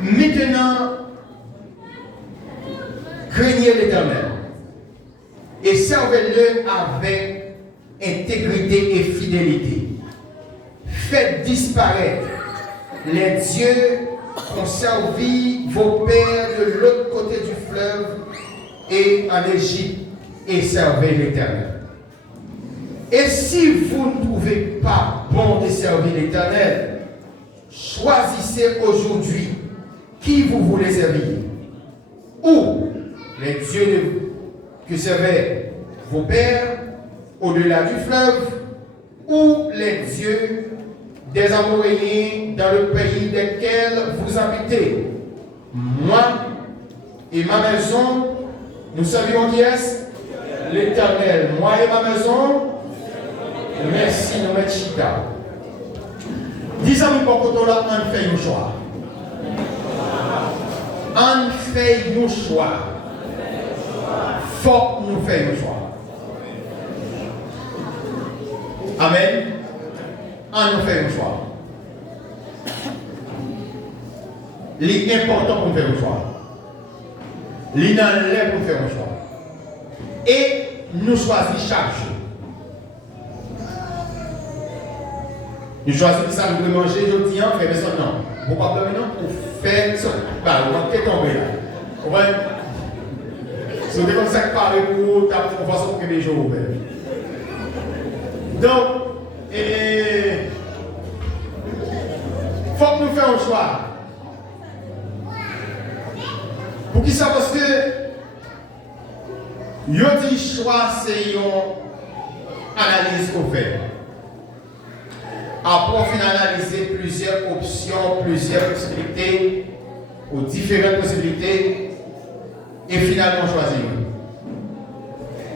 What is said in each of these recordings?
Maintenant, craignez l'Éternel et servez-le avec intégrité et fidélité. Faites disparaître les dieux qu'ont servi vos pères de l'autre côté du fleuve et en Égypte et servez l'Éternel. Et si vous ne trouvez pas bon de servir l'Éternel, choisissez aujourd'hui qui vous voulez servir. Ou les dieux que servaient vos pères au-delà du fleuve, ou les dieux des Amoréens dans le pays desquels vous habitez. Moi et ma maison, nous servions qui est l'Éternel. Moi et ma maison, merci, nous mettons chita. Disons-nous pour que là, on fait un choix. On fait un choix. Faut nous faire un choix. Amen. On nous fait un choix. L'important pour faire un choix. L'inalé pour faire un choix. Et nous choisissons chaque jour. Nous choisissons ça, nous voulons manger, je dis, on fait ça, non. Probablement pour faire ça. Bah, on va tomber là. On va. C'est comme ça que parler pour ta façon pour que les jours ouverts. Donc, il faut que nous fassions un choix. Pour qui ça? Parce que yo dit choix, c'est une analyse qu'on fait. Après, on finit analyser plusieurs options, plusieurs possibilités, ou différentes possibilités, et finalement choisir.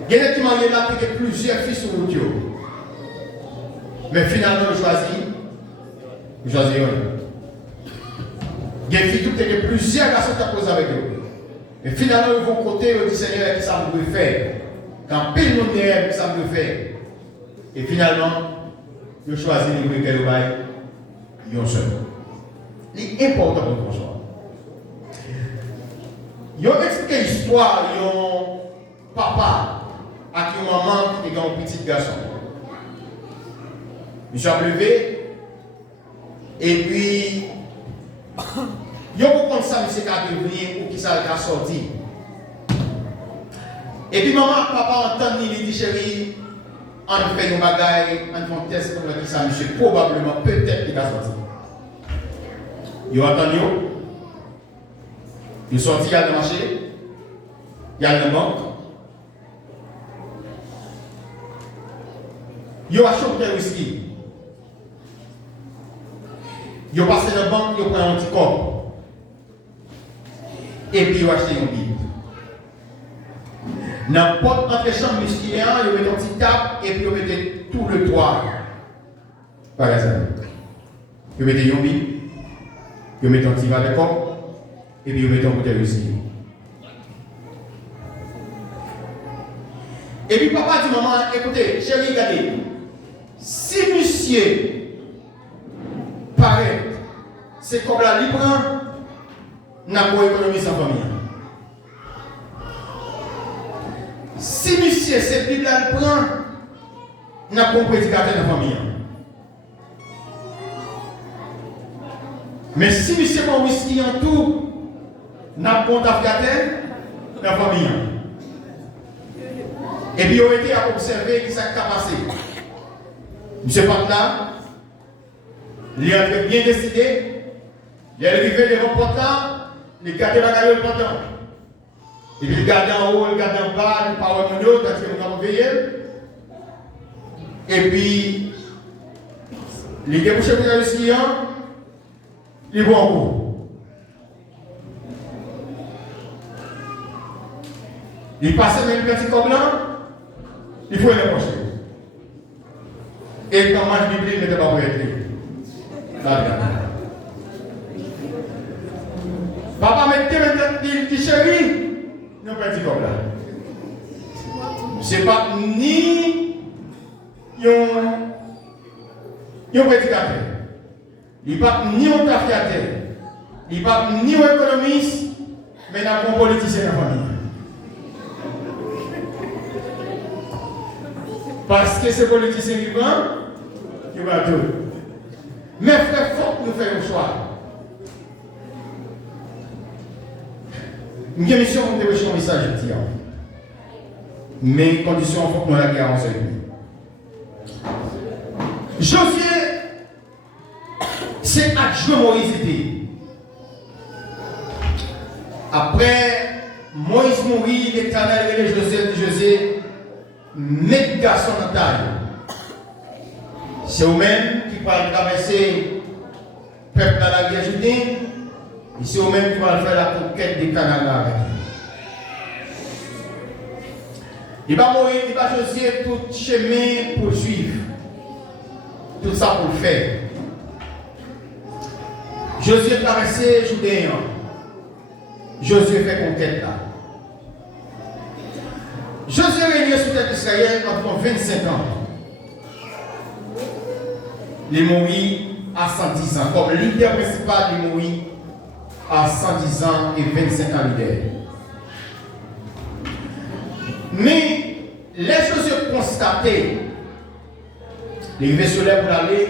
Il y a des qui m'ont dit là que plusieurs filles sur le Dieu. Mais finalement, je choisis un. Il y a des filles qui ont plusieurs garçons qui ont posé avec eux. Mais finalement, ils vont côté, ils disent Seigneur, qui ça me faire. Quand pile monde derrière, qui ça me faire. Et finalement, ils choisissent les briquets de bail, ils ont seul. C'est important pour ton choix. Ils ont expliqué l'histoire, ils ont papa, avec une maman qui est un petit garçon. Ils sont levé et puis ils ont compris ça, monsieur qui a devenu ou qui ça a sorti. Et puis maman, papa entend, il dit chérie, on fait nos bagailles, on fait un test pour dire ça, monsieur, probablement, peut-être qu'il a sorti. Ils ont entendu, ils sont sortis, il y a le marché, il y a le banque. Ils ont acheté un whisky. Ils ont passé dans la banque, ils ont pris un petit corps. Et puis ils ont acheté une Bible. Dans porte entre les chambres musculaires, ils ont mis un petit table et puis ils ont mis tout le toit. Par exemple. Ils ont mis une Bible, ils ont mis un petit verre de corps et puis ils ont mis un bouteille de whisky. Et puis papa dit maman, écoutez, chérie, regardez. Si monsieur paraît, c'est comme la libre, n'a pas économie sans famille. Si monsieur c'est Bible là le prend, n'a pas prédicateur dans la famille. Mais si monsieur prend whisky en tout, n'a pas d'affiateur dans la famille. Et puis, ils ont été à observer qui s'est passé. Monsieur Patla, il a bien décidé, il est arrivé devant le portant, il a gardé la gueule le portant. Et puis, il garde en haut, il garde en bas, il parle au monde, parce que nous avons veillé. Et puis, il a débouché pour le skiant, il va en haut. Il passait dans le petit comme là. Il faut les pocher. Et quand je Bible, il n'était pas pour être. Papa m'a dit, chérie, nous pas dit comme là. C'est pas ni un prédicateur. Il n'est pas ni un cafetière, il n'est pas ni un économiste, mais il un politicien dans la famille. Parce que c'est politicien qui va tout. Mais frère, il faut que nous fassions un choix. Une mission pour te un message, je dis. Mais condition, il faut que nous la gardions avec nous. Josué, c'est adjoint Moïse était. Après, Moïse mourit, l'Éternel et Josué, met garçon en taille. C'est eux-mêmes qui vont traverser le peuple dans la guerre judaine, et c'est eux-mêmes qui vont faire la conquête des Canaan avec eux. Il va mourir, il va Josué tout chemin pour suivre. Tout ça pour le faire. Josué traversé Judée. Josué fait conquête là. Josué régné sur terre d'Israël environ 25 ans. Il mourit à 110 ans. Comme leader principal, il mourit à 110 ans et 25 ans leader. Mais les Josué constatés, les vaisseaux pour aller,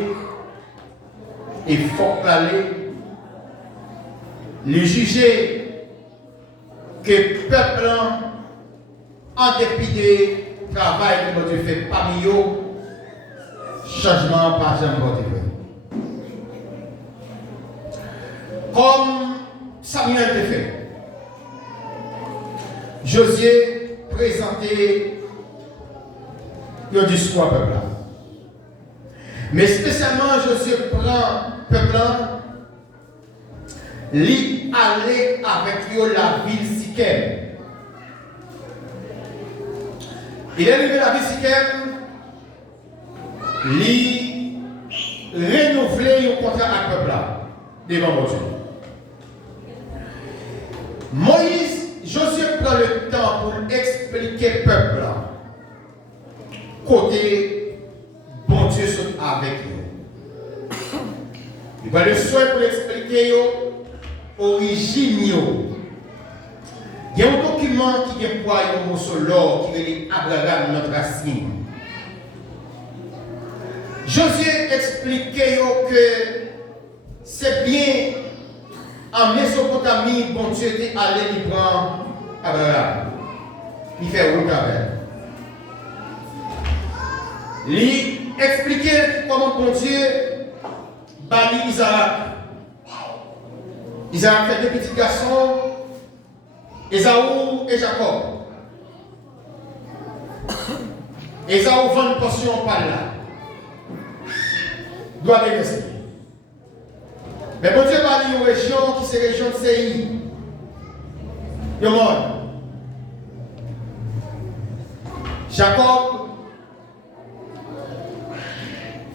et fort pour aller, les juger que le peuple, en dépit du travail que Dieu fait parmi eux, changement par jamais fait. Comme Samuel l'a fait, Josué présentait un discours au peuple. Mais spécialement, Josué prend le peuple, lui aller avec eux la ville Sichem. Il est arrivé à la ville Sichem, lui renouveler le contrat avec le peuple devant Dieu. Moïse, Josué prend le temps pour expliquer au peuple côté bon Dieu soit avec eux. Il va le soin pour expliquer l'origine. Il y a un document qui est pour un mot sur l'or qui est Abraham, notre racine. Josué expliquait que c'est bien en Mésopotamie, bon Dieu était allé lui prendre Abraham. Il fait route avec. Il expliquait comment bon Dieu bannit Isaac. Isaac fait deux petits garçons, Ésaü et Jacob. Ésaü vend une portion par là. Doit les laisser. Mais bon Dieu bannit une région qui c'est la région de Séir. Le monde. Jacob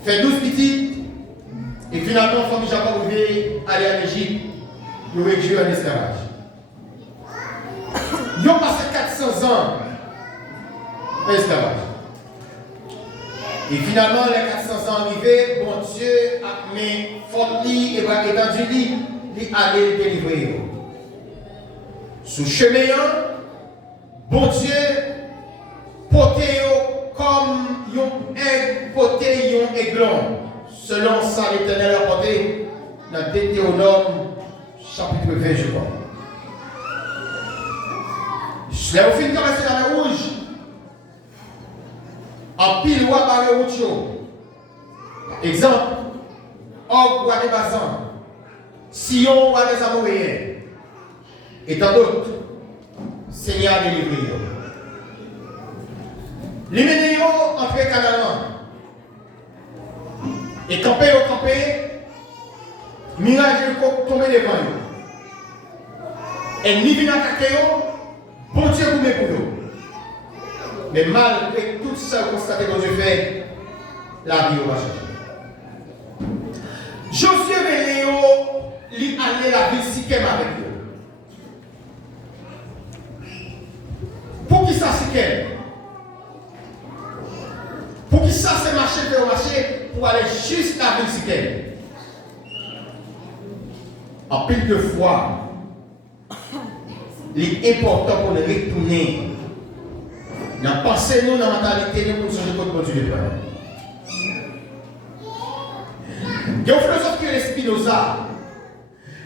fait 12 petites et finalement, la famille Jacob voulait aller en Égypte pour réduire en esclavage. Ils ont passé 400 ans en esclavage. Et finalement, les 400 ans arrivés, bon Dieu a mis fort lit et étendu lit, il allait délivrer. Sous chemin, bon Dieu, porté comme un aigle, porté un aiglon. Selon ça, l'Éternel a porté dans Deutéronome, chapitre 20, je crois. Là, au fin de traverser la mer Rouge, en pile roi barré route. Exemple, Og roi des Bazans, Sion roi des Amoréens, et tant d'autres, Seigneur délivré. Les ménéos entrés Canaan. Et campé au campé, mirage est tombé devant eux. Et ni vient attaquer eux, bon Dieu vous met pour eux. Mais malgré tout ça, constaté que Dieu fait, la vie va changer. Josué et Léo, lui aller la ville Sichem avec eux. Pour qui ça Sichem? Pour qui ça c'est marché pour marché pour aller juste à la ville Sichem? En pile de fois, il est important pour nous retourner dans la pensée, nous, dans la mentalité, nous, pour changer de conduite de peur. Il y a un philosophe qui est Spinoza.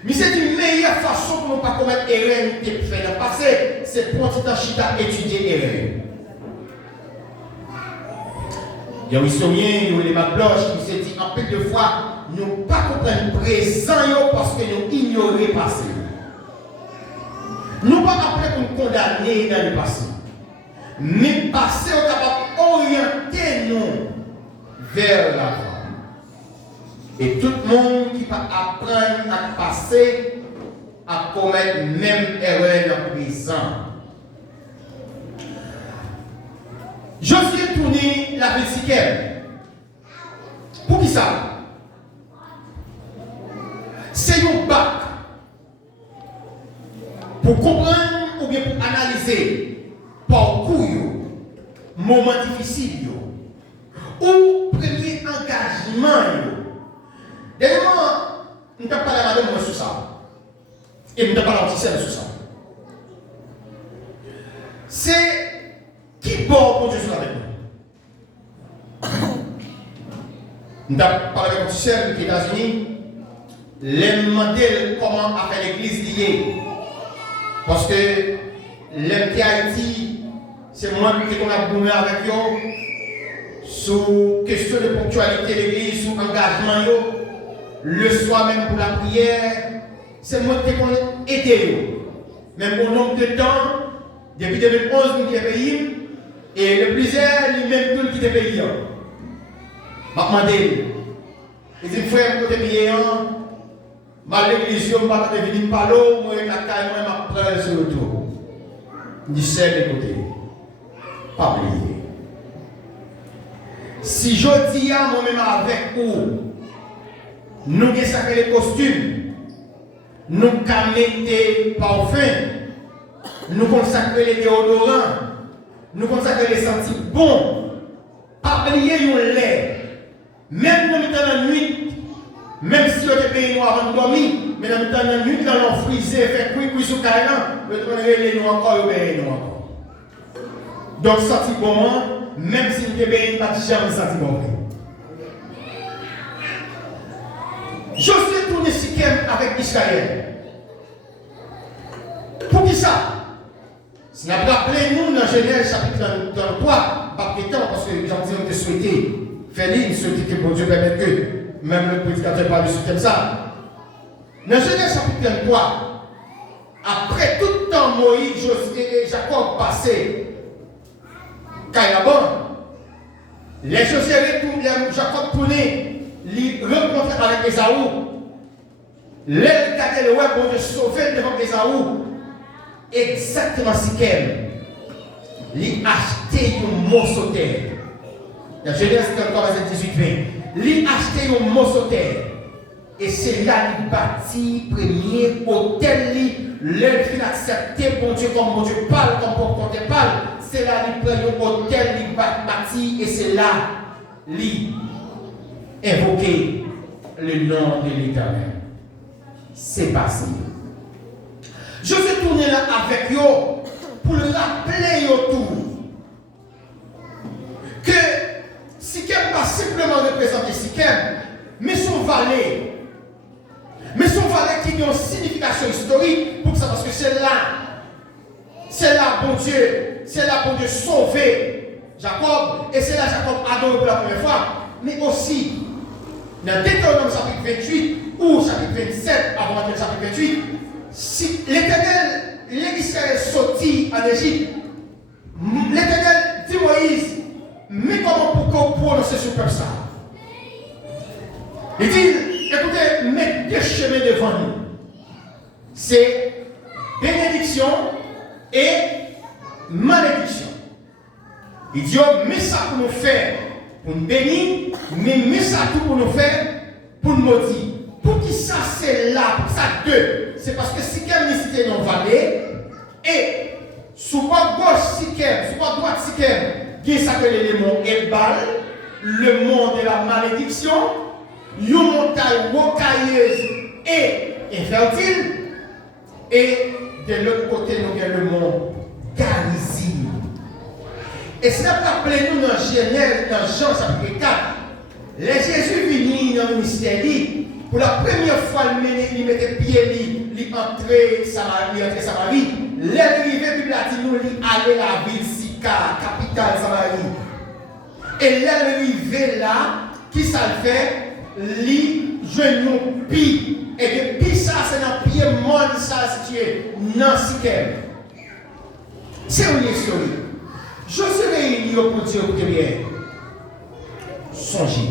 Mais c'est une meilleure façon pour ne pas commettre erreur que de faire dans le passé, c'est pour un chita étudier erreur. Il y a un historien, il y a des Bloch, qui s'est dit en peu de fois, nous ne pas comprendre le présent parce que nous ignorons le passé. Nous ne pas après pour nous condamner dans le passé. Mais le passé est capable d'orienter nous vers l'avant. Et tout le monde qui va apprendre à passer, à commettre même erreur dans le présent. Josué tourné la ville Siquem. Pour qui ça? C'est un bac. Pour comprendre ou bien pour analyser parcours, moment difficile, ou premier engagement. Dernièrement, nous avons parlé à madame sur ça. Et nous avons parlé à sur ça. C'est qui bon pour Dieu avec nous? Nous avons parlé avec notre chef qui est aux États-Unis. Les demander comment a fait l'église liée. Parce que l'MT Haïti, c'est moi qui a boumé avec eux. Sous question de ponctualité de l'église, sous engagement. Le soir même pour la prière, c'est moi qui ai aidé. Même au nombre de temps, depuis 2011, nous qui sommes pays, et le plusieurs, lui-même, tout qui est pays. Je me demande, il dit, frère, côté payé, ma l'église, je ne vais pas venir par l'eau, moi, la caille, moi, je vais sur le tour. Il dit, c'est de côté. Pas oublier. Si je dis moi-même avec vous, nous avons les costumes, nous avons les parfums, nous consacrons les déodorants, nous consacrons les sentis bons, pas oublier un lait. Même dans la nuit, même si on est payé noir avant de dormir, mais dans la nuit, dans l'on frisé, fait cuit sous carrément, le tourner les noirs encore, le noir encore. Donc, senti bon, même si nous ne pas jamais senti bon. Josué tourne Siquem avec Israël. Pour qui ça? Si nous rappelons-nous dans Genèse chapitre 33, pas de temps, parce que j'en ai souhaité faire l'île, souhaité que bon Dieu permette que même le prédicateur parle de Siquem ça. Dans Genèse chapitre 33, après tout le temps Moïse, Josué et Jacob passé, Kaïlaban, les Josué retournent, Jacob tourné. Il rencontre avec Esaü. L'elle regardait le web pour sauver devant Esaü. Exactement Siquem. Il a acheté un morceau de terre. Dans Genèse 33, verset 18-20. Il a acheté un morceau de terre. Et c'est là qu'il bâtit premier hôtel. L'elle finit accepter pour Dieu comme mon Dieu parle, comme mon Dieu parle. C'est là qu'il prend un hôtel, il bâtit. Et c'est là qu'il invoquer le nom de l'Éternel. C'est passé. Je vais tourner là avec vous pour le rappeler autour que Siquem va simplement représenter Siquem, mais son valet qui a une signification historique pour ça, parce que c'est là, bon Dieu, sauver Jacob, et c'est là Jacob adoré pour la première fois, mais aussi dans Deutéronome chapitre 28 ou chapitre 27, avant le chapitre 28, si l'Éternel, l'Israël sortit en Égypte, l'Éternel dit Moïse, mais comment pour qu'on prononce ce peuple ça? Il dit, écoutez, mettez deux chemins devant nous. C'est bénédiction et malédiction. Il dit, mais ça pour nous faire, pour nous bénir, mais ça tout pour nous faire, pour nous maudire. Pour qui ça c'est là, pour ça deux, c'est parce que Siquem est cité dans la vallée, et sous bord gauche Siquem, sous bord droite Siquem, il s'appelle le mont Ebal, le mont de la malédiction, une montagne rocailleuse et infertile. Et de l'autre côté, nous avons le mont Garizim. Et cela peut appeler nous dans Genèse, dans Jean chapitre 4. Les Jésus venu dans le ministère, pour la première fois, il mettait pied, il entrait Samarie. L'arrivée, la Bible a dit nous, il allait à la ville Sika, capitale Samarie. Et l'arrivée là, qui ça le fait, il joue pi. Et depuis ça, c'est dans le pied monde, ça situé dans Sikem. C'est une histoire. Je serai réuni pour Dieu pour bien. Songez.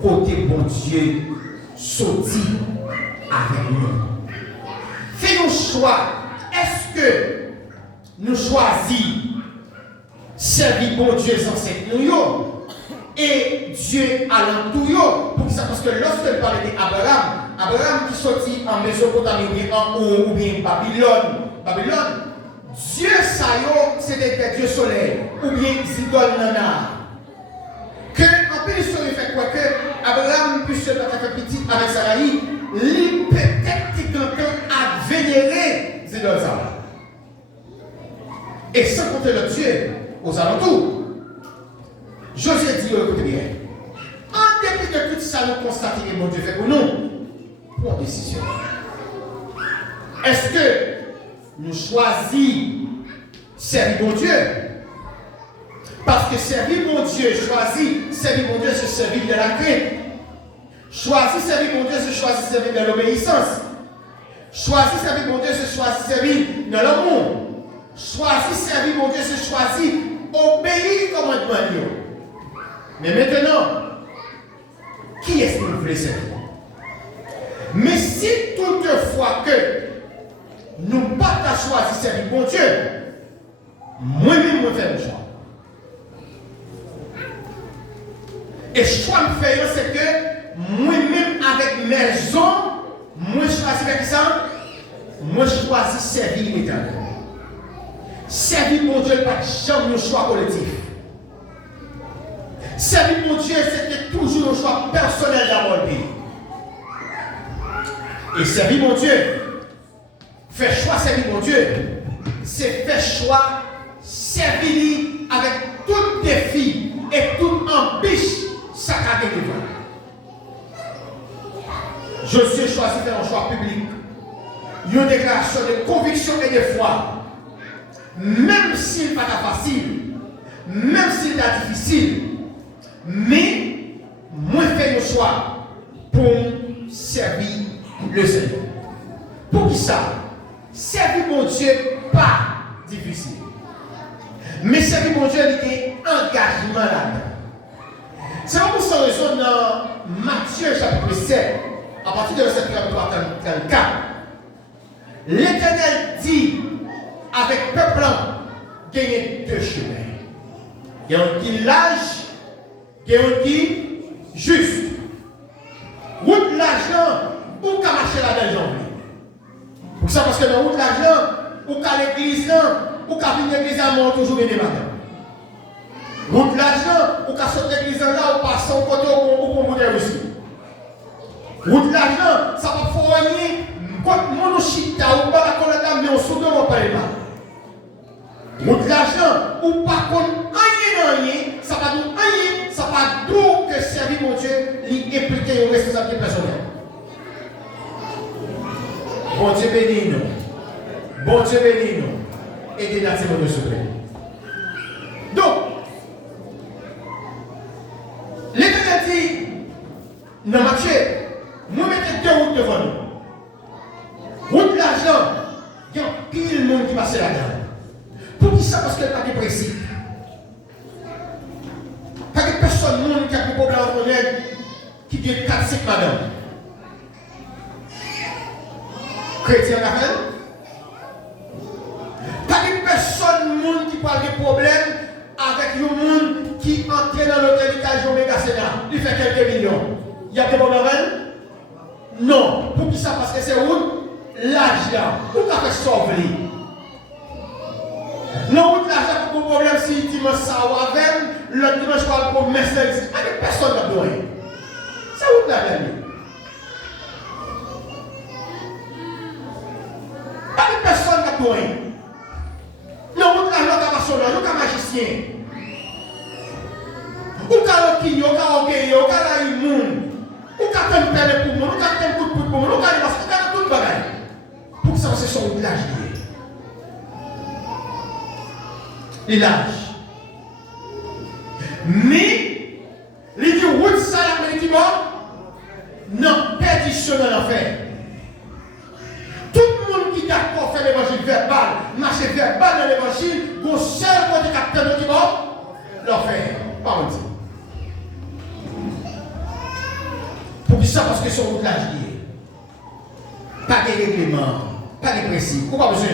Côté bon Dieu, sorti avec nous. Fais nos choix. Est-ce que nous choisissons servir bon Dieu sans cette nous et Dieu alentour pour ça? Parce que lorsque je parlais d'Abraham qui sortit en Mésopotamie ou bien Babylone, Dieu c'était Dieu soleil ou bien Zidol Nana. Que en plus l'histoire fait quoi que Abraham puisse se faire petit avec Sarai, lui peut-être qu'il a vénéré Zidol Nana. Et sans compter le Dieu aux alentours. Josué dit, écoutez bien, en dépit de tout ça, nous constatons que mon Dieu fait pour nous, pour décision. Est-ce que nous choisissons servir mon Dieu? Parce que servir mon Dieu, choisir servir mon Dieu, c'est servir de la crainte. Choisir servir mon Dieu, c'est choisir servir de l'obéissance. Choisir servir mon Dieu, c'est choisir servir de l'amour. Choisir servir mon Dieu, c'est choisir obéir au commandement. Mais maintenant, qui est-ce que vous voulez servir? Mais si toutefois que nous n'avons pas choisi servir mon Dieu, moi-même, je fais le choix. Et le choix que je fais, c'est que moi-même, avec mes hommes, moi, je choisis avec ça, moi, je choisis servir l'Éternel. Servir mon Dieu, pas jamais un choix collectif. Servir mon Dieu, c'était toujours un choix personnel dans mon pays. Et servir mon Dieu, faire choix servir mon Dieu, c'est faire choix servir avec tout défi et toute embûche saccadée devant. Je suis choisi de faire un choix public, une déclaration de conviction et de foi, même s'il n'est pas facile, même s'il est difficile. Mais moi, je fais le choix pour servir le Seigneur. Pour qui ça? Servir mon Dieu, pas difficile. Mais servir mon Dieu, il y a un engagement là-dedans. C'est pour cette raison dans Matthieu chapitre 7, à partir de verset 33-34, l'Éternel dit avec peuple, il y a deux chemins. Il y a un village. Et on dit juste. Route l'argent, ou qu'à marcher la belle jambe. Pour ça, parce que dans route l'argent, ou qu'à l'église là, ou qu'à venir l'église à moi toujours des matins. Route l'argent, ou qu'à sortir l'église là, ou passer au côté ou pour monter aussi. Route l'argent, ça va fourrer, quand mon chita ou pas la colère, mais on saute on pas les mains. Route l'argent, ou pas qu'on rien, ça va nous rien. Ça va d'où que servir mon Dieu, lui impliquer une responsabilité personnelle. Bon Dieu bénis nous. Bon Dieu bénis nous. Aidez la Seigneur de se plaît. Donc, l'Éternel dit, dans Matthieu, nous mettons deux routes devant nous. Route l'argent, il y a pile de monde qui passe là-dedans. Pour qui ça? Parce qu'elle n'a pas de principe. Pas de personne qui a des problèmes qui dit 4-5 madame. Chrétien la fait. Pas de personne qui parle des problèmes avec le monde qui entre dans l'hôtel d'Italie Méga Sénat. Il fait quelques millions. Il y a des problèmes? Non. Pour qui ça? Parce que c'est où? L'argent. Où tu as fait sauver? Non, où l'argent pour le problème si dimanche ça ou avec le dimanche parle pour Mercedes. Avec personne n'a besoin. C'est où l'argent? doué. Non, vous avez un maçonneur, vous avez un magicien. Vous avez un qui, vous avez un gay, vous avez un monde. Vous avez un pelle pour moi, vous avez un coup de pouce pour moi, vous avez tout le bagage. Pour ça, c'est son village. Village. Mais, il dit, où ça la qui mort? Non, perdition dans l'enfer. Tout le monde qui est d'accord faire l'évangile verbal, marcher verbal dans l'évangile, vous seul côté capteur qui mort, l'enfer. Pas on dit. Pour ça, parce que son village lié. Pas de règlement, pas de principe. Pas besoin.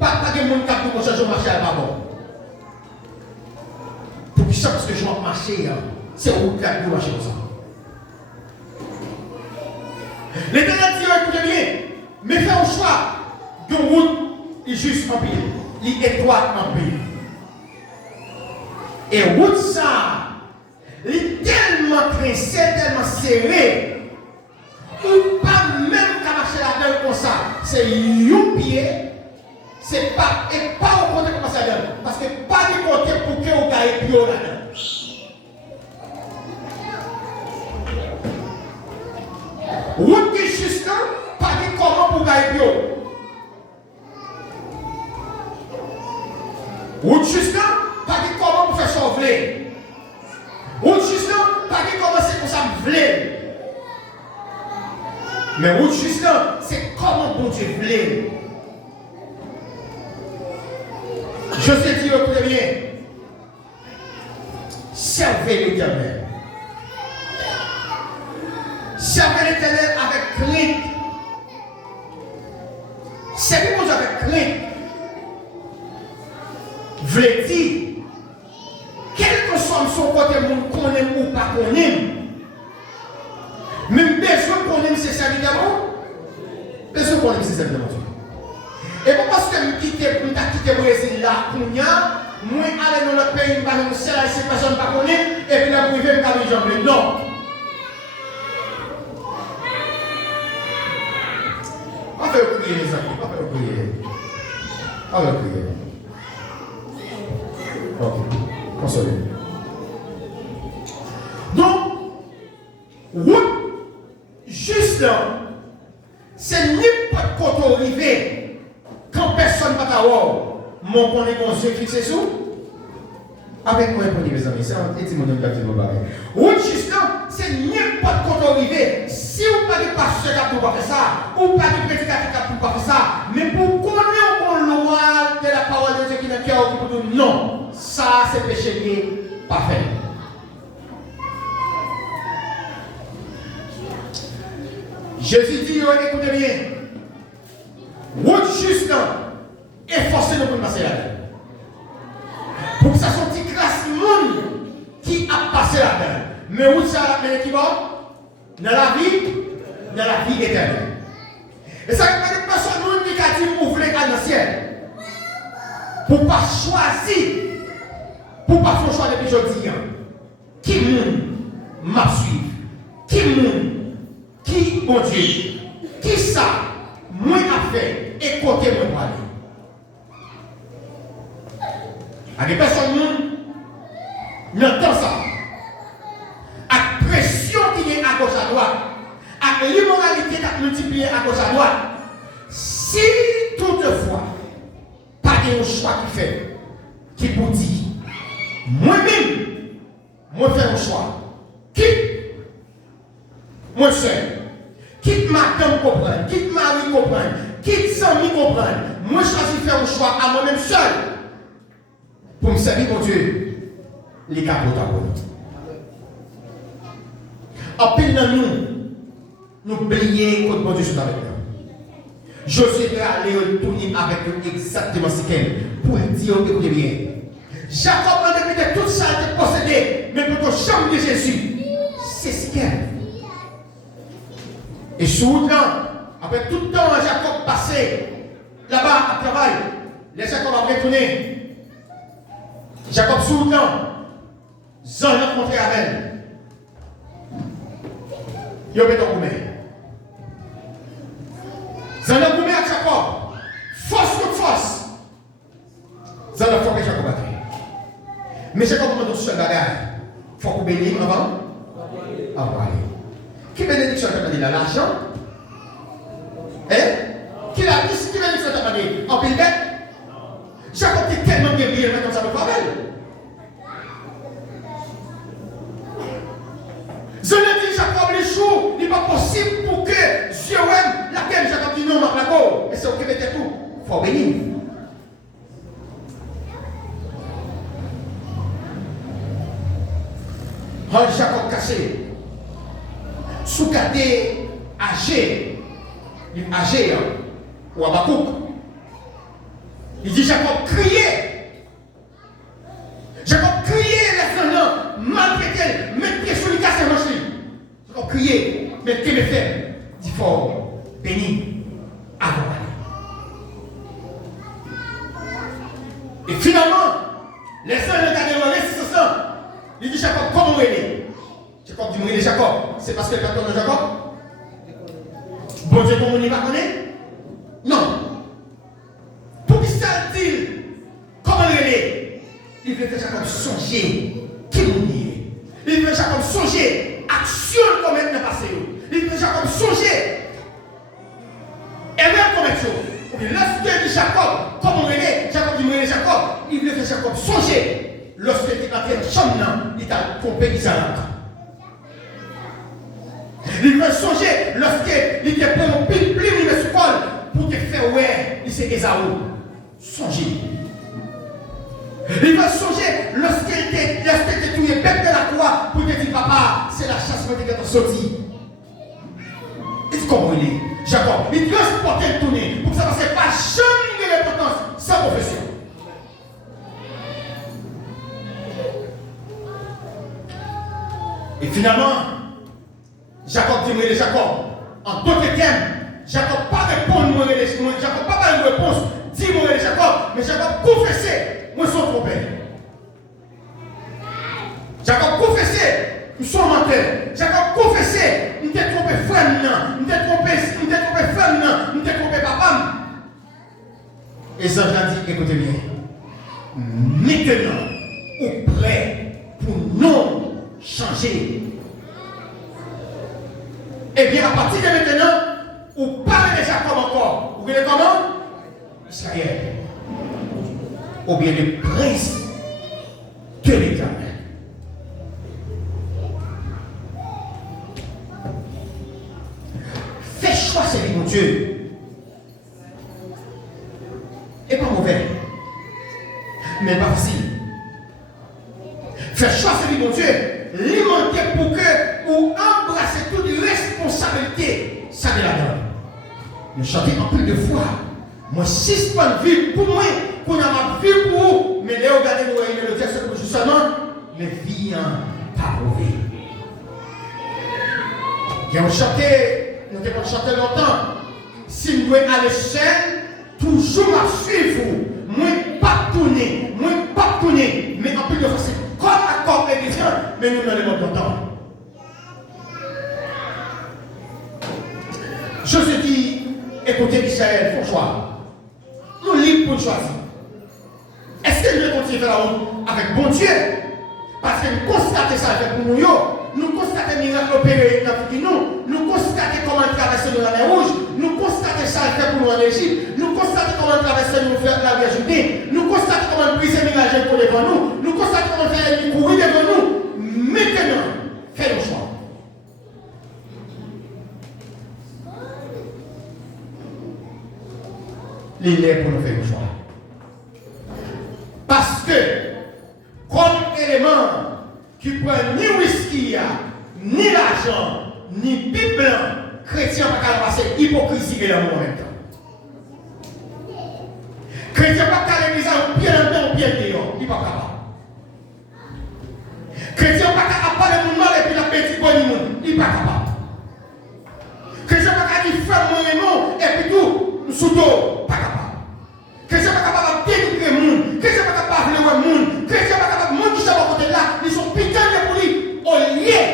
Pas de monde qui a pour changer le marché à pas bon. Pour ça, parce que je vais marcher, c'est où que vous marchez comme ça. L'Éternel dit, écoutez bien, mais fais un choix de route, il est juste en pile, il est étroite en pile. Et route ça, il est tellement tressé, tellement serré, ou pas même qu'à marcher là-dedans comme ça. C'est un pied, c'est pas, et pas au côté comme ça là-dedans. Parce que pas du côté pour que vous gagnez plus haut là-dedans. Route qui est juste là, pas dit comment pour gagner plus haut. Route juste là, pas dit comment pour faire sauver. Route juste là, pas dit comment c'est pour ça me vler. Mais route juste là, c'est comment bon Dieu vler. Je sais dire écoutez bien. Servez l'Éternel. Servez l'Éternel avec crainte. Servez mon Dieu avec crainte. V'lait dire, quel que soit son côté, mon qu'on aime ou pas qu'on aime, même besoin qu'on aime, c'est servir d'abord. Besoin qu'on aime, c'est servir d'abord. Et pourquoi est-ce que je quitte le Brésil là, moi, aller dans le pays, je vais me serrer ces personnes pas qu'on aime, et puis la privé, je vais me jambes. Non. On va prier les amis, on va prier. On va prier. Ok, consolez. Donc, route, juste là, c'est n'importe quoi arrivé quand personne ne va t'avoir. Mon qu'on est bon Dieu fixé sous. Avec moi, pour les amis, c'est un petit monde qui a dit mon baril. Route juste là, c'est n'importe quoi arrivé. Si vous n'avez pas de pasteur qui ne faire ça, ou pas de prédicateur qui ne faire ça, mais pour connaître une loi de la parole de Dieu qui est dans le cœur, pour nous, non, ça c'est péché qui n'est pas fait. Jésus dit, écoutez bien, route juste là, efforcez-nous pour passer là-dedans. Pour que ça soit une classe monde qui a passé là-dedans. Mais où ça a qui va? Dans la vie éternelle. Et ça veut dire que personne qui a dit vous voulez aller dans le ciel. Pour ne pas choisir, pour ne pas faire choix depuis aujourd'hui. Qui monde m'a suivi? Qui monde? Qui, mon Dieu? Qui ça? Moi a fait et côté moi pour aller. À des personnes n'entendent ça. À pression qui est à gauche à droite, à l'immoralité qui a multiplié à gauche à droite, si toutefois, pas de choix qui fait, qui vous dit, moi-même, moi fais un choix, quitte moi seul, quitte ma femme comprendre, quitte ma vie comprendre, quitte sa vie comprendre, moi choisis faire un choix à moi-même seul. Pour me servir, mon Dieu, les capotes à vous. En pile dans nous oublions que mon Dieu soit avec nous. Josué est allé retourner avec nous exactement ce qu'elle pour dire, écoutez bien. Jacob a répété tout ça, il était possédé, mais pour que chambre de Jésus, c'est ce qu'elle. Et soudain, après tout le temps, Jacob passé là-bas à travail, les Jacob a retourné. Jacob soudain, Jean l'a rencontré avec elle. Il a mis dans le Jean l'a goumé à Jacob. Force contre force. Mais j'ai compris tout ce bagage. Il faut qu'on bénisse avant. Avant aller. Qui bénédiction t'a dit là? L'argent? Hein? Qui l'a dit? Qui bénédiction t'a dit? En pile bête? J'ai compris tellement de bien comme ça me parle. Je l'ai dit, Jacob les jours, il n'est pas possible pour que Dieu aime laquelle Jacob dit non, ma placo. Et c'est ok, mettez tout. Il faut bénir. Jacob caché. Sous gardé âgé. Âgé, ou Abakouk. Il dit Jacob criait. Jacob criait les flancs, malgré qu'elle mette pied sur le casse et mange. Jacob criait, mais qu'elle me fait? Il faut bénir avant d'aller. Et finalement, les sœurs le gardent le sang. Il dit Jacob, comment il est? Jacob dit il est Jacob. C'est parce que le patron de Jacob? Bon Dieu, comment il va connaître? Non. Pour qu'il ça dit, comment il est? Il veut que Jacob songer qui nous est. Il veut que Jacob songer action comme elle n'a passé. Il veut que Jacob songer erreur comme elle. Lorsque dit Jacob, comment il est? Jacob dit il est Jacob. Il veut que Jacob songer lorsque il est entré dans chambre, il t'a trompé Isaac. Il veut songer lorsqu'il était pris un pile plume de l'école pour te faire ouais, il s'est Esaou. Songez. Il va songer lorsqu'il était tué bête de la croix pour te dire papa, c'est la chasse que tu as sorti. Et tu comprends il est? Jacob, il doit se porter le tourner pour que ça ne passe pas jamais de l'importance sans profession. Et finalement, Jacob dit moi Jacob, en d'autres termes, Jacob pas répondre moi Jacob pas une réponse, dit moi Jacob, mais Jacob confessait moi son trompé. Jacob confessait nous sommes menteur. Jacob confessait, nous t'ai trompé frère, nous t'ai trompé frère, nous t'ai trompé papa. Et ça dit écoutez bien. Maintenant, au prêt pour nous changer. Et bien, à partir de maintenant, vous parlez de Jacob encore. Vous voyez comment? Israël. Ou bien le prince de l'Éternel. Fais choix, c'est mon Dieu. Et pas mauvais. Mais pas facile. Fais choix, c'est mon Dieu. L'alimenter pour que vous embrassez toute responsabilité, ça de la donne. Nous chantons en plus de fois. Moi, 6 points de vie pour moi, pour ma vie pour vous. Mais là, regardez, nous voyez le texte pour justement, mais vie pas prouvé. Et on chantait, nous devons chanter longtemps. Si nous voulons aller seul, toujours à suivre vous. Moi, pas tourner, mais en plus de fois, comme accord et vision, mais nous dans le monde longtemps. Josué dit, écoutez Israël, il faut choisir. Nous libres pour choisir. Est-ce que nous devons continuer à faire la route avec bon Dieu? Parce que nous constatons ça avec nous, nous constatons les miracles opérés dans nous, nous constatons comment traverser nous la mer rouge, nous constatons ça fait pour nous en Égypte, nous constatons comment traverser nous faire la mer Judée, nous constatons comment briser les miracles pour devant nous, nous constatons comment faire les courir devant nous. Maintenant, fais le choix. Il est pour nous faire le choix. Parce que, comme élément qui prend ni whisky, ni l'argent, ni pipe blanc, chrétien pas qu'à passer hypocrisie et l'amour en même temps. Chrétien pas qu'à l'église en pied dedans, en pied dehors, il n'est pas capable. Chrétien pas qu'à parler de mal et puis la petite bonne monde, il n'est pas capable. Chrétien pas qu'à dire frère mon et puis tout, sous dos, pas capable. Chrétien pas capable de dénigrer le monde, chrétien pas capable de voir le monde, chrétien pas capable de monde qui sont à côté de là, ils sont pitants pour lui, au lien.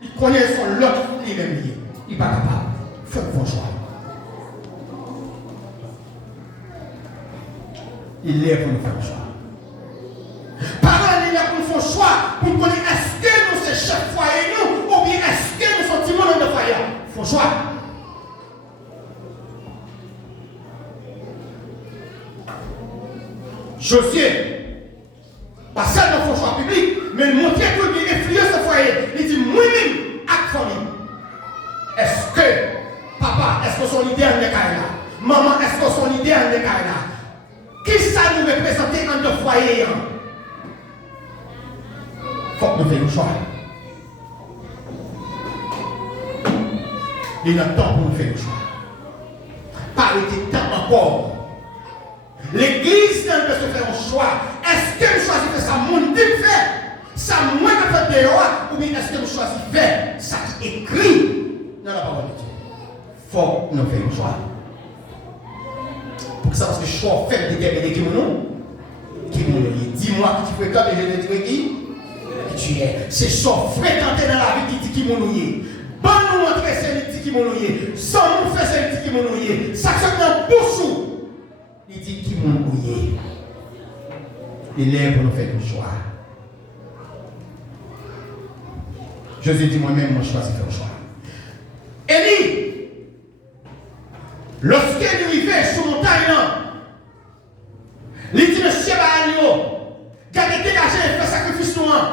Il connaît son lot, lui-même lié. Il n'est pas capable. Faites vos choix. Il est pour nous faire le choix. Par pour connaître est-ce que nous sommes chef foyer nous ou bien est-ce que nous sommes timons de foyer. Il faut choix. Josué, pas seulement dans son choix public, mais montrer que il influence ce foyer. Il dit moi-même, avec famille. Est-ce que papa, est-ce que son idée en est là? Maman, est-ce que son idée en est là? Qui ça nous représente en deux foyers? Il faut que nous fassions le choix. Il y a temps pour nous faire le choix. Pas le temps encore. L'église n'a pas se faire un choix. Est-ce que nous choisissons de faire ça, mon Dieu fait? Ça, moi, je fais dehors, ou bien est-ce que nous choisissons de faire ça qui est écrit dans la parole de Dieu? Il faut que nous fassions le choix. Pour ça, parce que le choix fait déterminer qui nous. Dis-moi qui tu fréquentes et je te dirai qui tu es. C'est choix fréquenter dans la vie qui dit qui nous est. Bon nous montrer c'est qui nous est. Sans nous faire c'est qui nous est. Ça se dans la bouche. Il dit qui nous est. Il est pour nous faire le choix. Jésus dit moi-même, moi je choisis de faire le choix. Élie, lorsqu'il est arrivé sur la montagne, il dit monsieur Baal, gardez dégagé et fait sacrifice noir.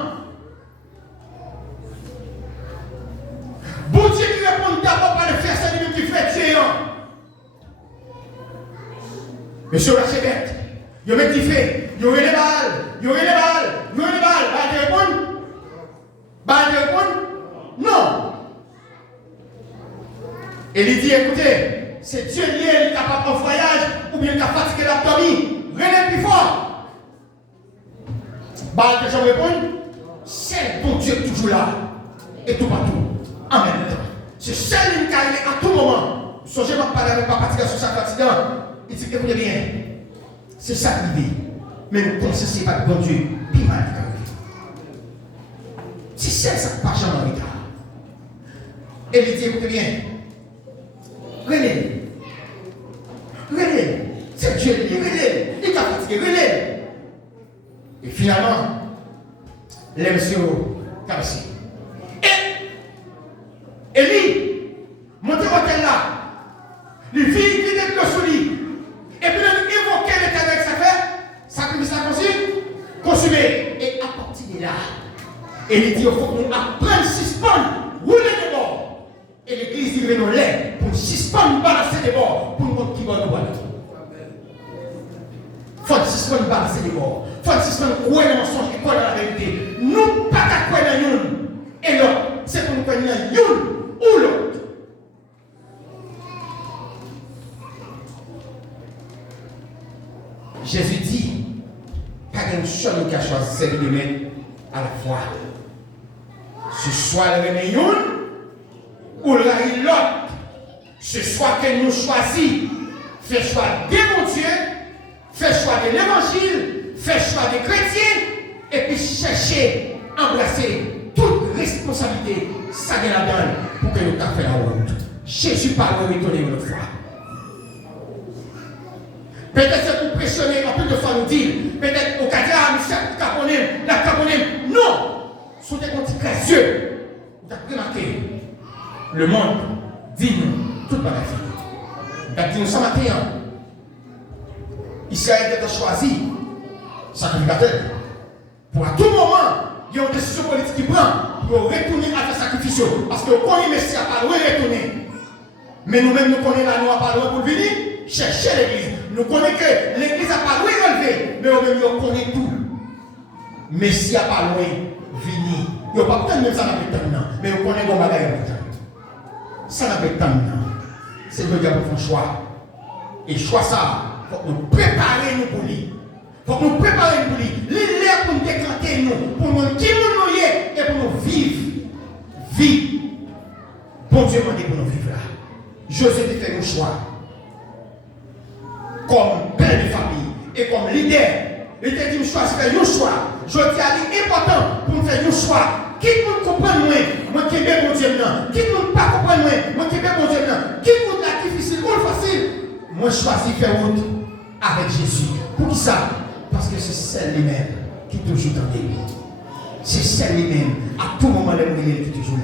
Bon Dieu qui répond d'abord par le faire, c'est lui qui fait géant. Monsieur l'archevêque, il met qui fait, il y aurait les balles, Baal répond, non. Et il dit, écoutez, c'est Dieu lié, il est capable en voyage, ou bien il a fatigué l'abdomen, renez plus fort. Baal déjà répond, c'est ton Dieu toujours là, et tout partout, en même temps. C'est celle qui est à tout moment. Songez pas parler avec papa sur chaque accident. Il dit, écoutez bien, c'est ça qui vit. Mais nous pensons que ce n'est pas bon Dieu, puis mal qui arrive. C'est celle ça qui passe en retard. Et il dit, écoutez bien, relève. C'est Dieu qui relève. Il t'a fatigué, relève. Et finalement, les messieurs cassés. Et Élie, montez l'hôtel là. Les filles qui étaient sous lui. Et puis, il évoquait l'éternel que ça fait. Sacrifice à consumé. Et à partir de là, Élie dit, il faut que nous apprenions à suspendre, rouler des bords. Et l'église dit, nous l'aide pour suspendre, balancer des bords. Pour nous montrer qui va nous voir. Il faut suspendre, balancer des bords. Il faut suspendre, croire dans le mensonge et croire dans la vérité. Nous, pas qu'à croire dans l'une. Et l'autre, c'est pour nous croire dans l'une ou l'autre. Jésus dit, pas qu'un seul qui a choisi cette de à la fois. Ce soit le réveillon ou l'autre. Ce soit que nous choisissons, fait choix de mon Dieu, fait choix de l'évangile, fait choix des chrétiens, et puis chercher, embrasser toute responsabilité, ça de la donne pour que nous fassions la route. Jésus parle de retourner une autre fois. Peut-être c'est pour pressionner, en plus de fois nous dire, peut-être au Kadia, nous caponner, la caponner. Non! Sous des comptes gracieux, vous avez remarqué, le monde dit nous, toute la vie. Il a dit nous ce matin, Israël a choisi sacrificateur. Pour à tout moment, il y a une décision politique qui prend pour retourner à faire sacrifice. Parce que quand le Messie n'a pas loin de retourner. Mais nous-mêmes, nous connaissons la loi pas loin pour venir chercher l'église. Nous connaissons que l'église n'a pas loin de relever. Mais nous-mêmes, nous connaissons tout. Messie n'a pas loin de venir. Il n'y a pas de même ça n'a pas de temps. Mais nous connaissons le bagage de temps. Ça n'a pas de temps. C'est le diable pour faire choix. Et choix ça, il faut nous préparer nous pour lui. Il faut nous préparer pour lui. L'île pour nous décanter nous, pour nous qui nous noyer et pour nous vivre. Vie. Bon Dieu m'a dit pour nous vivre là. José a fait un choix. Comme père de famille et comme leader. Il a dit que je choisis faire un choix. Je dis à lui important pour nous faire un choix. Qui nous comprend moi qui aime mon Dieu maintenant. Qui nous pas comprendre moi qui aime mon Dieu maintenant. Qui nous la difficile ou facile. Moi je choisis faire route avec Jésus. Pour qui ça? Parce que c'est celle lui-même qui toujours dans lui. C'est celle lui-même. À tout moment, il est toujours là.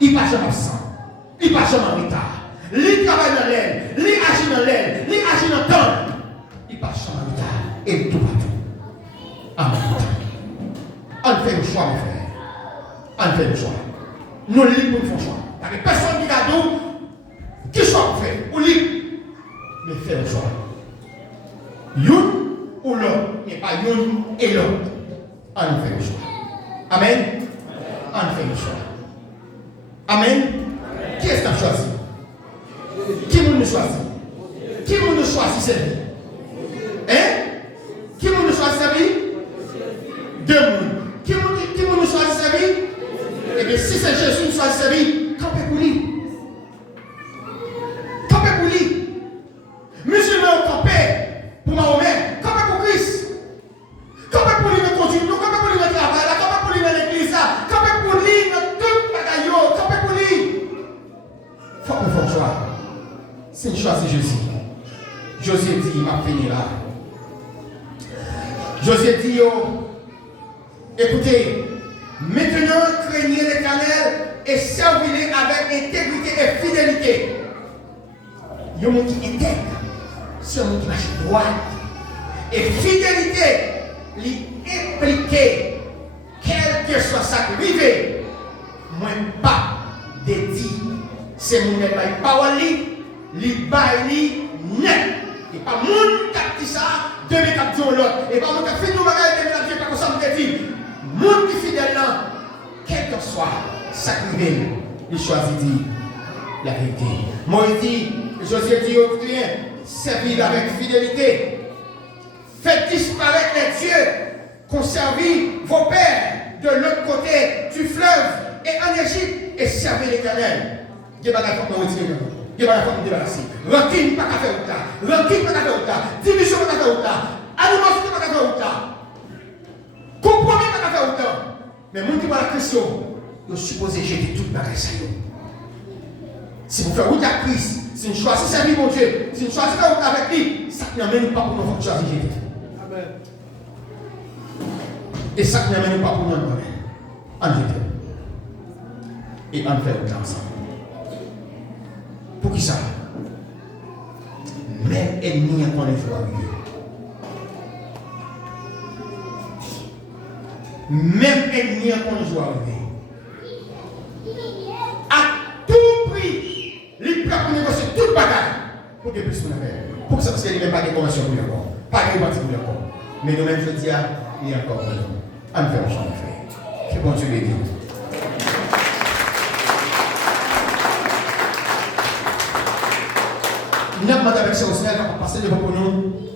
Il n'est pas jamais absent. Il n'est pas jamais en retard. Il travaille dans l'aile. Il agit dans l'aile. Il agit dans le temps. Il n'est pas jamais en retard. Et tout partout. Amen. On fait le choix, mon frère. On fait le choix. Nous libres pour faire le choix. Il n'y a personne qui a dit qui choix on fait. Ou libre. Mais faire le choix. Youn ou l'autre. Mais pas youn et l'autre. On fait le choix. Amen. On fait le choix. Amen. Qui est-ce qui a choisi? Qui nous choisit? Qui nous choisit cette vie? Hein? Qui nous choisit cette vie? Deux mondes. Qui nous choisit cette vie? Eh bien, si c'est Jésus qui choisit cette vie, campez pour lui. Campez pour lui. Musulmans ont campé pour Mahomet. Campez pour Christ. Campez pour lui dans le conduite. Campez pour lui dans le travail. Campez pour lui dans l'église. Campez pour lui dans tout le bagaille. Campez pour lui. Il faut qu'on fasse choix. C'est une choix, c'est Jésus. Josué dit, il m'a fini là. Josué dit, écoutez, maintenant craignez l'Éternel et servez-le avec intégrité et fidélité. Il y a un monde qui est intègre, c'est un monde qui marche droit. Et fidélité, l'impliquer, quel que soit ça qui arrive, moi pas dédié. C'est mon parole, li baili net. Et pas moun qui dit ça, demain qui dit l'autre. Et pas moun qui fait nous bagaille demain qui pas comme ça me dit. Moun qui fidèle là, quel que soit sacrifié, il choisit dit la vérité. Moïse dit, Josué dit au client, servir avec fidélité. Faites disparaître les dieux, conservez vos pères de l'autre côté du fleuve et en Égypte et servez l'Éternel. Dieu va d'accord pour retirer. Dieu va d'accord pour débarrasser. Rancune pas qu'à faire autant. Rancune pas qu'à faire autant. Division pas qu'à faire autant. Animosité pas qu'à faire autant. Compromis pas qu'à faire autant. Mais mon qui voit la question, vous supposez jeter toute bagaille ça. Si vous faites route à Christ, si vous choisissez servir mon Dieu, si vous choisissez faire route avec lui, ça ne n'amène pas pour nous choisir Jésus. Amen. Et ça ne n'amène pas pour nous en Jésus. Et on fait route ensemble. Pour qui ça? Même ennemi encore une fois même ennemi encore une fois à tout prix, les peuples pour négocier toute bagarre pour que plus pour que ça, parce qu'il n'y a même pas de convention pour lui encore. Pas de parti pour lui encore. Mais nous-mêmes, je dis, il y a encore pour nous. On fait un champ de frère. Que bon Dieu bénisse. Nous avons demandé avec ce Seigneur, on va passer devant pour nous.